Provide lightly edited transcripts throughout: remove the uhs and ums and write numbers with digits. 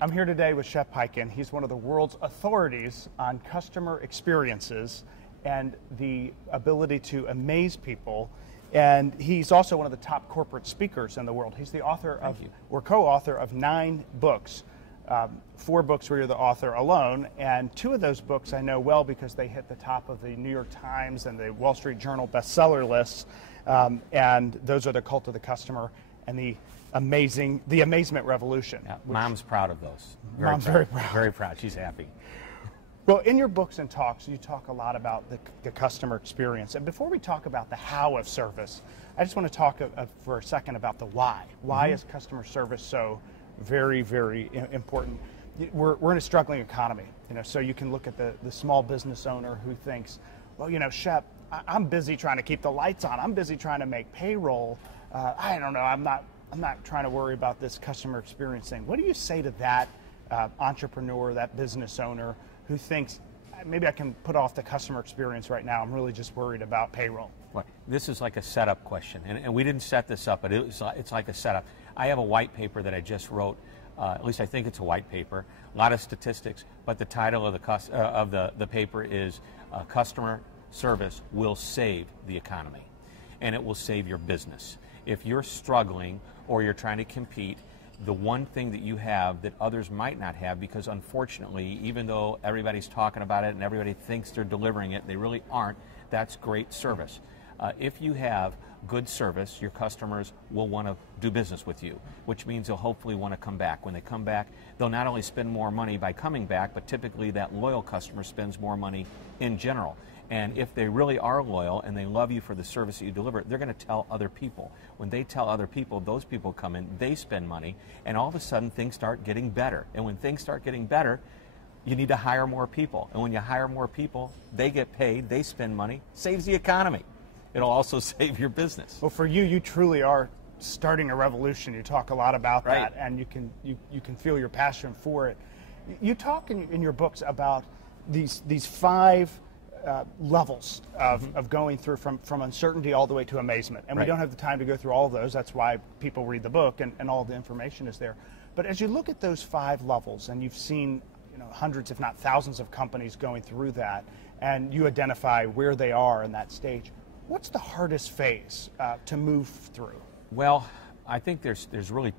I'm here today with Shep Hyken. He's one of the world's authorities on customer experiences and the ability to amaze people. And he's also one of the top corporate speakers in the world. He's the author or co-author of 9 books. 4 books where you're the author alone, and 2 of those books I know well because they hit the top of the New York Times and the Wall Street Journal bestseller lists. And those are The Cult of the Customer and the Amazement Revolution. Yeah, Mom's proud of those. Mom's very proud. Very proud. She's happy. Well, in your books and talks, you talk a lot about the customer experience. And before we talk about the how of service, I just want to talk for a second about the why. Why is customer service so very, very important? We're in a struggling economy, so you can look at the small business owner who thinks, well, Shep, I'm busy trying to keep the lights on. I'm busy trying to make payroll. I don't know. I'm not trying to worry about this customer experience thing. What do you say to that entrepreneur, that business owner who thinks, maybe I can put off the customer experience right now. I'm really just worried about payroll. Right. This is like a setup question, and we didn't set this up, but it's like a setup. I have a white paper that I just wrote. At least I think it's a white paper. A lot of statistics, but the title of the paper is "Customer Service Will Save the Economy," and it will save your business. If you're struggling or you're trying to compete, the one thing that you have that others might not have, because unfortunately, even though everybody's talking about it and everybody thinks they're delivering it, they really aren't. That's great service. If you have good service, your customers will want to do business with you, which means they'll hopefully want to come back. When they come back, they'll not only spend more money by coming back, but typically that loyal customer spends more money in general. And if they really are loyal and they love you for the service that you deliver, they're going to tell other people. When they tell other people, those people come in, they spend money, and all of a sudden things start getting better. And when things start getting better, you need to hire more people. And when you hire more people, they get paid, they spend money, saves the economy. It'll also save your business. Well, for you, you truly are starting a revolution. You talk a lot about Right. that, and you can feel your passion for it. You talk in your books about these 5 levels of going through from uncertainty all the way to amazement. And we don't have the time to go through all of those. That's why people read the book, and all the information is there. But as you look at those 5 levels, and you've seen hundreds, if not thousands, of companies going through that, and you identify where they are in that stage, what's the hardest phase to move through? Well, I think there's really,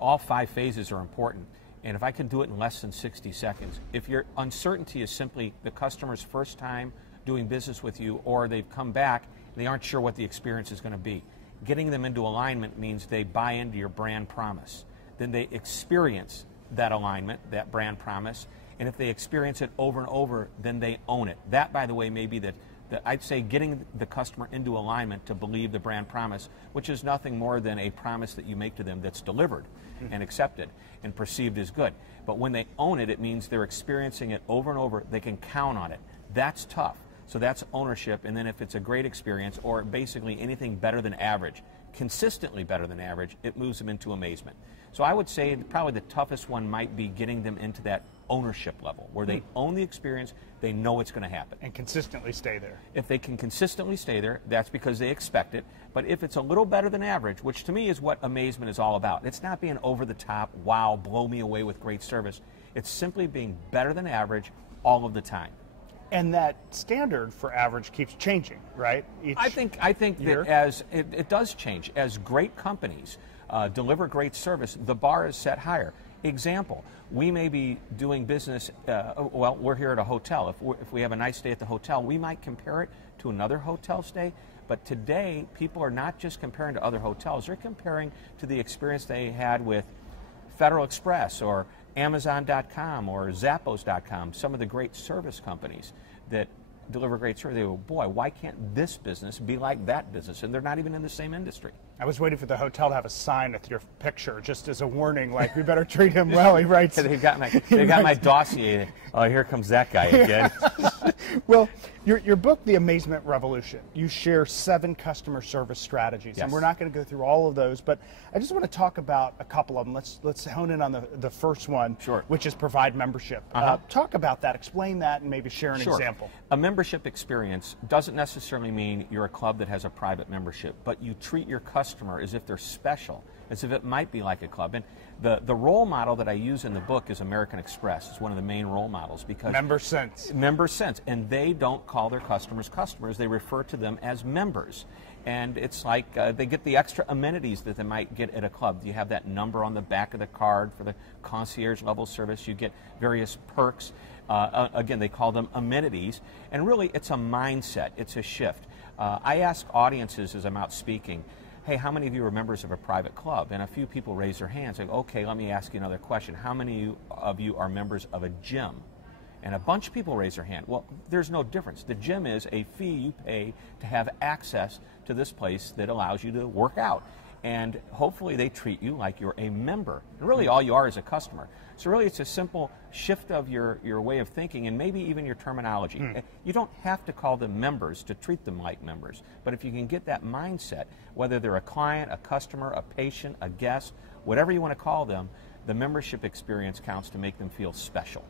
all 5 phases are important. And if I can do it in less than 60 seconds, if your uncertainty is simply the customer's first time doing business with you, or they've come back and they aren't sure what the experience is going to be, getting them into alignment means they buy into your brand promise. Then they experience that alignment, that brand promise, and if they experience it over and over, then they own it. That, by the way, may be I'd say getting the customer into alignment to believe the brand promise, which is nothing more than a promise that you make to them that's delivered and accepted and perceived as good. But when they own it, it means they're experiencing it over and over. They can count on it. That's tough. So that's ownership. And then if it's a great experience, or basically anything better than average, consistently better than average, it moves them into amazement. So I would say probably the toughest one might be getting them into that ownership level, where they own the experience, they know it's going to happen. And consistently stay there. If they can consistently stay there, that's because they expect it. But if it's a little better than average, which to me is what amazement is all about, it's not being over the top, wow, blow me away with great service. It's simply being better than average all of the time. And that standard for average keeps changing, right? I think that as it does change. As great companies deliver great service, the bar is set higher. Example, we may be doing business, well, we're here at a hotel. If we have a nice stay at the hotel, we might compare it to another hotel stay. But today, people are not just comparing to other hotels. They're comparing to the experience they had with Federal Express or Amazon.com or Zappos.com, some of the great service companies that deliver great service. They go, boy, why can't this business be like that business? And they're not even in the same industry. I was waiting for the hotel to have a sign with your picture, just as a warning, like, we better treat him well. He writes. They've got my dossier. Oh, here comes that guy again. Well, your book, The Amazement Revolution, you share 7 customer service strategies. Yes. And we're not going to go through all of those, but I just want to talk about a couple of them. Let's hone in on the first one, Sure. which is provide membership. Talk about that. Explain that and maybe share an example. A membership membership experience doesn't necessarily mean you're a club that has a private membership, but you treat your customer as if they're special, as if it might be like a club. And the role model that I use in the book is American Express. It's one of the main role models because member sense. Member sense, and they don't call their customers customers. They refer to them as members. And it's like they get the extra amenities that they might get at a club. You have that number on the back of the card for the concierge level service. You get various perks. Again, they call them amenities. And really, it's a mindset. It's a shift. I ask audiences as I'm out speaking, hey, how many of you are members of a private club? And a few people raise their hands. Like, okay, let me ask you another question. How many of you are members of a gym? And a bunch of people raise their hand. Well, there's no difference. The gym is a fee you pay to have access to this place that allows you to work out. And hopefully they treat you like you're a member. And really all you are is a customer. So really it's a simple shift of your way of thinking and maybe even your terminology. You don't have to call them members to treat them like members. But if you can get that mindset, whether they're a client, a customer, a patient, a guest, whatever you want to call them, the membership experience counts to make them feel special.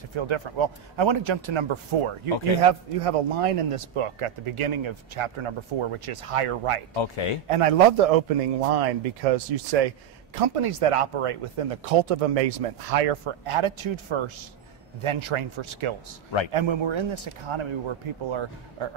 To feel different. Well, I want to jump to number 4. You have a line in this book at the beginning of chapter number 4, which is hire right. Okay. And I love the opening line because you say, companies that operate within the cult of amazement hire for attitude first, then train for skills. Right. And when we're in this economy where people are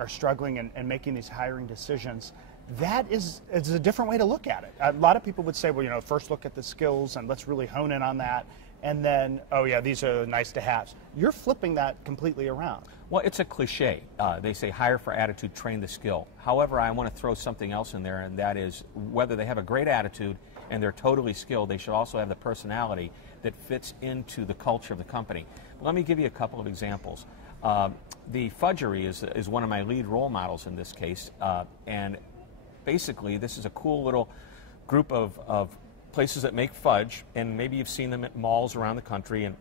struggling and making these hiring decisions, that is a different way to look at it. A lot of people would say, well, you know, first look at the skills and let's really hone in on that. And then, oh yeah, these are nice to haves. You're flipping that completely around. Well, it's a cliche. They say hire for attitude, train the skill. However, I want to throw something else in there, and that is whether they have a great attitude and they're totally skilled, they should also have the personality that fits into the culture of the company. Let me give you a couple of examples. The Fudgery is one of my lead role models in this case, and basically this is a cool little group of places that make fudge, and maybe you've seen them at malls around the country, and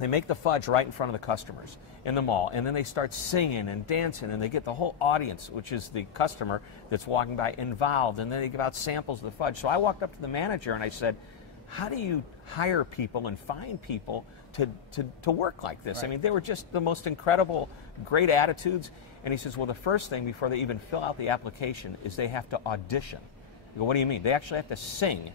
they make the fudge right in front of the customers in the mall, and then they start singing and dancing, and they get the whole audience, which is the customer that's walking by, involved, and then they give out samples of the fudge. So I walked up to the manager and I said, how do you hire people and find people to work like this? Right. I mean, they were just the most incredible, great attitudes. And he says, well, the first thing before they even fill out the application is they have to audition. I go, what do you mean? They actually have to sing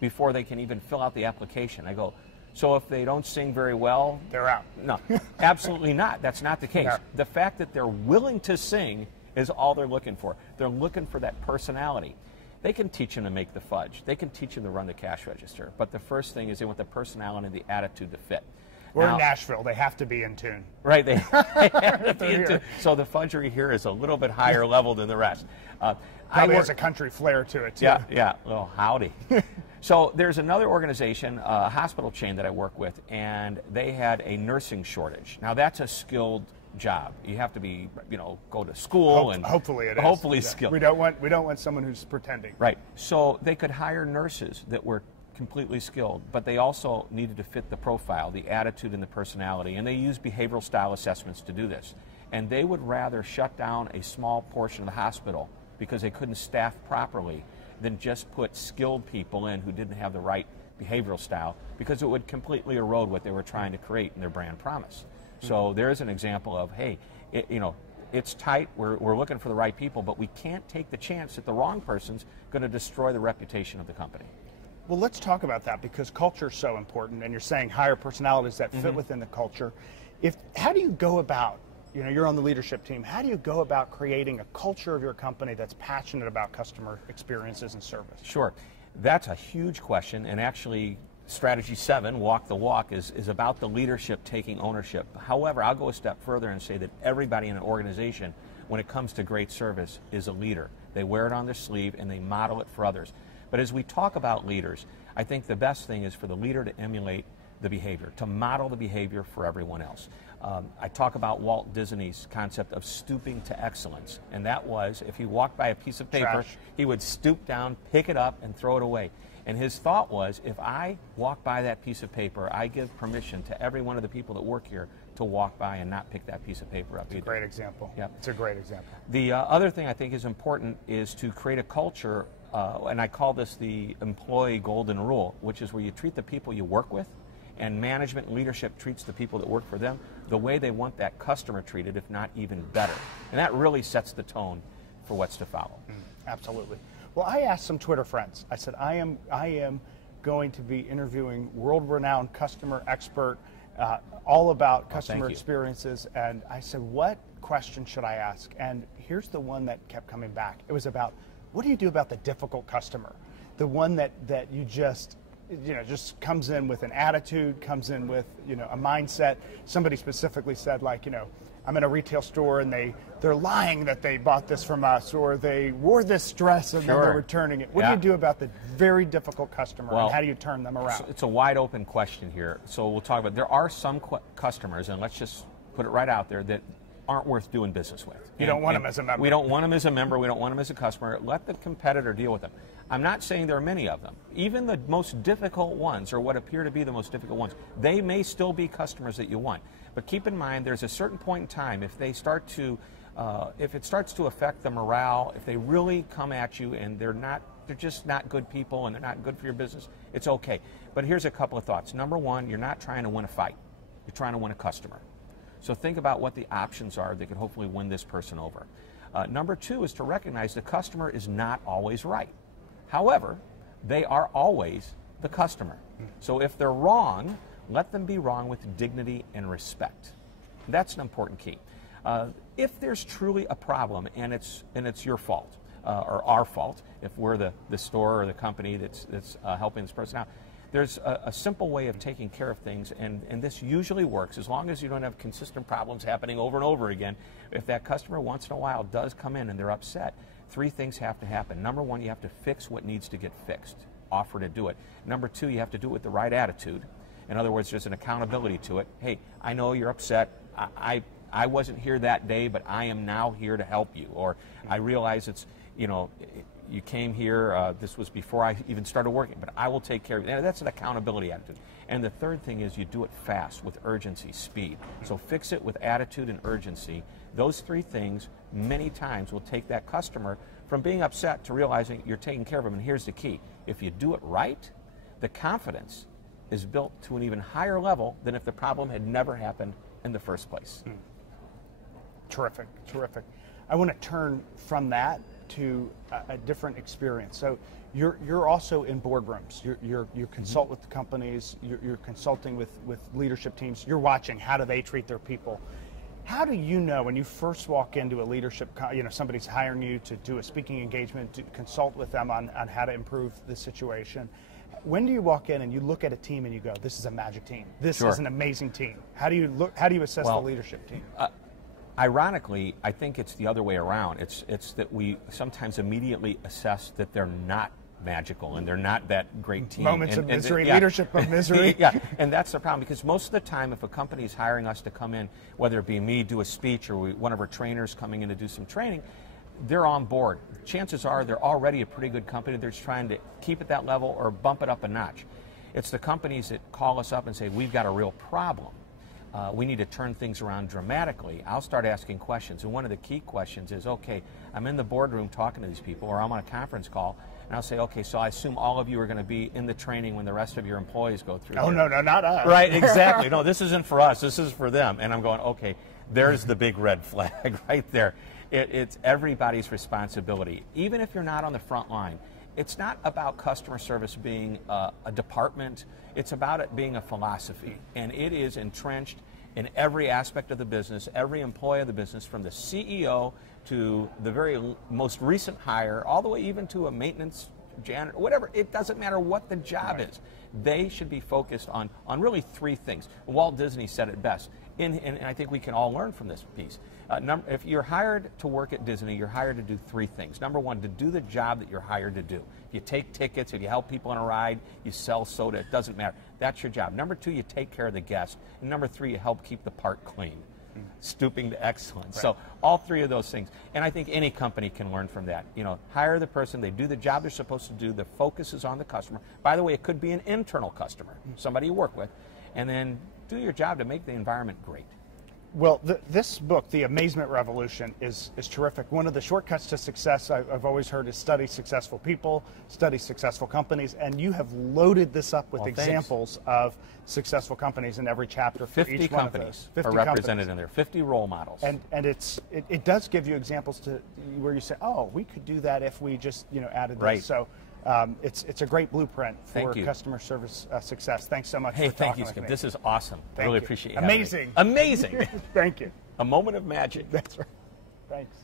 before they can even fill out the application. I go, so if they don't sing very well, they're out. No, absolutely not. That's not the case. No. The fact that they're willing to sing is all they're looking for. They're looking for that personality. They can teach them to make the fudge. They can teach them to run the cash register. But the first thing is they want the personality and the attitude to fit. We're in Nashville. They have to be in tune. Right. They have to be in tune. So the Fudgery here is a little bit higher level than the rest. Probably has a country flair to it, too. Yeah, yeah. Well, howdy. So there's another organization, a hospital chain that I work with, and they had a nursing shortage. Now, that's a skilled job. You have to be, you know, go to school and hopefully it is. Hopefully skilled. We don't want someone who's pretending. Right. So they could hire nurses that were completely skilled, but they also needed to fit the profile, the attitude and the personality, and they use behavioral style assessments to do this. And they would rather shut down a small portion of the hospital because they couldn't staff properly than just put skilled people in who didn't have the right behavioral style, because it would completely erode what they were trying to create in their brand promise. So there's an example of, hey, you know, it's tight, we're looking for the right people, but we can't take the chance that the wrong person's going to destroy the reputation of the company. Well, let's talk about that, because culture is so important, and you're saying hire personalities that fit within the culture. How do you go about, you know, you're on the leadership team, how do you go about creating a culture of your company that's passionate about customer experiences and service? Sure. That's a huge question, and actually Strategy 7, Walk the Walk, is about the leadership taking ownership. However, I'll go a step further and say that everybody in an organization, when it comes to great service, is a leader. They wear it on their sleeve and they model it for others. But as we talk about leaders, I think the best thing is for the leader to emulate the behavior, to model the behavior for everyone else. I talk about Walt Disney's concept of stooping to excellence, and that was if he walked by a piece of paper, he would stoop down, pick it up, and throw it away. And his thought was, if I walk by that piece of paper, I give permission to every one of the people that work here to walk by and not pick that piece of paper up. It's a great example. Yeah. It's a great example. The other thing I think is important is to create a culture, and I call this the employee golden rule, which is where you treat the people you work with, and management and leadership treats the people that work for them the way they want that customer treated, if not even better. And that really sets the tone for what's to follow. Absolutely. Well, I asked some Twitter friends. I said, I am going to be interviewing world-renowned customer expert, all about customer experiences. And I said, what question should I ask? And here's the one that kept coming back. It was about, what do you do about the difficult customer? The one that you just comes in with an attitude, comes in with, a mindset. Somebody specifically said, like, I'm in a retail store and they're lying that they bought this from us, or they wore this dress and then they're returning it. What do you do about the very difficult customer, and how do you turn them around? It's a wide open question here. So we'll talk about, there are some customers, and let's just put it right out there, that aren't worth doing business with. You don't want them as a member. We don't want them as a member. We don't want them as a customer. Let the competitor deal with them. I'm not saying there are many of them. Even the most difficult ones, or what appear to be the most difficult ones, they may still be customers that you want. But keep in mind, there's a certain point in time, if they start to, if it starts to affect the morale, if they really come at you and they're just not good people and they're not good for your business, it's okay. But here's a couple of thoughts. Number one, you're not trying to win a fight. You're trying to win a customer. So think about what the options are that could hopefully win this person over. Number two is to recognize the customer is not always right. However, they are always the customer. So if they're wrong, let them be wrong with dignity and respect. That's an important key. If there's truly a problem and it's your fault, or our fault, if we're the store or the company that's helping this person out, there's a simple way of taking care of things, and this usually works as long as you don't have consistent problems happening over and over again. If that customer once in a while does come in and they're upset, three things have to happen. Number one, you have to fix what needs to get fixed. Offer to do it. Number two, you have to do it with the right attitude. In other words, there's an accountability to it. Hey, I know you're upset. I wasn't here that day, but I am now here to help you. Or I realize it's, you came here, this was before I even started working, but I will take care of you. That's an accountability attitude. And the third thing is you do it fast, with urgency, speed. So fix it with attitude and urgency. Those three things many times will take that customer from being upset to realizing you're taking care of them. And here's the key. If you do it right, the confidence is built to an even higher level than if the problem had never happened in the first place. Terrific, terrific. I want to turn from that to a different experience. So you're also in boardrooms. You consult with the companies. You're consulting with leadership teams. You're watching how do they treat their people. How do you know when you first walk into a leadership, somebody's hiring you to do a speaking engagement, to consult with them on how to improve the situation? When do you walk in and you look at a team and you go, this is a magic team. This is an amazing team. How do you assess the leadership team? Ironically, I think it's the other way around. It's that we sometimes immediately assess that they're not magical and they're not that great team. Moments of misery, leadership of misery. Yeah, and that's the problem, because most of the time if a company is hiring us to come in, whether it be me do a speech or one of our trainers coming in to do some training, they're on board. Chances are they're already a pretty good company. They're just trying to keep it that level or bump it up a notch. It's the companies that call us up and say, we've got a real problem. We need to turn things around dramatically. I'll start asking questions. And one of the key questions is, okay, I'm in the boardroom talking to these people, or I'm on a conference call, and I'll say, okay, so I assume all of you are going to be in the training when the rest of your employees go through. Oh, no, not us. Right, exactly. No, this isn't for us. This is for them. And I'm going, okay, there's the big red flag right there. It's everybody's responsibility. Even if you're not on the front line, it's not about customer service being a department. It's about it being a philosophy. And it is entrenched in every aspect of the business, every employee of the business, from the CEO to the very most recent hire, all the way even to a maintenance janitor, whatever. It doesn't matter what the job is. They should be focused on really three things. Walt Disney said it best, and I think we can all learn from this piece. If you're hired to work at Disney, you're hired to do three things. Number one, to do the job that you're hired to do. If you take tickets, if you help people on a ride, you sell soda, it doesn't matter. That's your job. Number two, you take care of the guest. And number three, you help keep the park clean. Stooping to excellence. Right. So all three of those things. And I think any company can learn from that. Hire the person, they do the job they're supposed to do, the focus is on the customer. By the way, it could be an internal customer, somebody you work with, and then do your job to make the environment great. Well, this book, The Amazement Revolution, is terrific. One of the shortcuts to success I've always heard is study successful people, study successful companies, and you have loaded this up with examples of successful companies in every chapter for 50 each one of those. 50 companies are represented in there, 50 role models. And it does give you examples to where you say, oh, we could do that if we just added this. Right. So it's a great blueprint for customer service success. Thanks so much for talking thank you, with Skip. me. This is awesome. I really appreciate you. Amazing. Amazing. Thank you. A moment of magic. That's right. Thanks.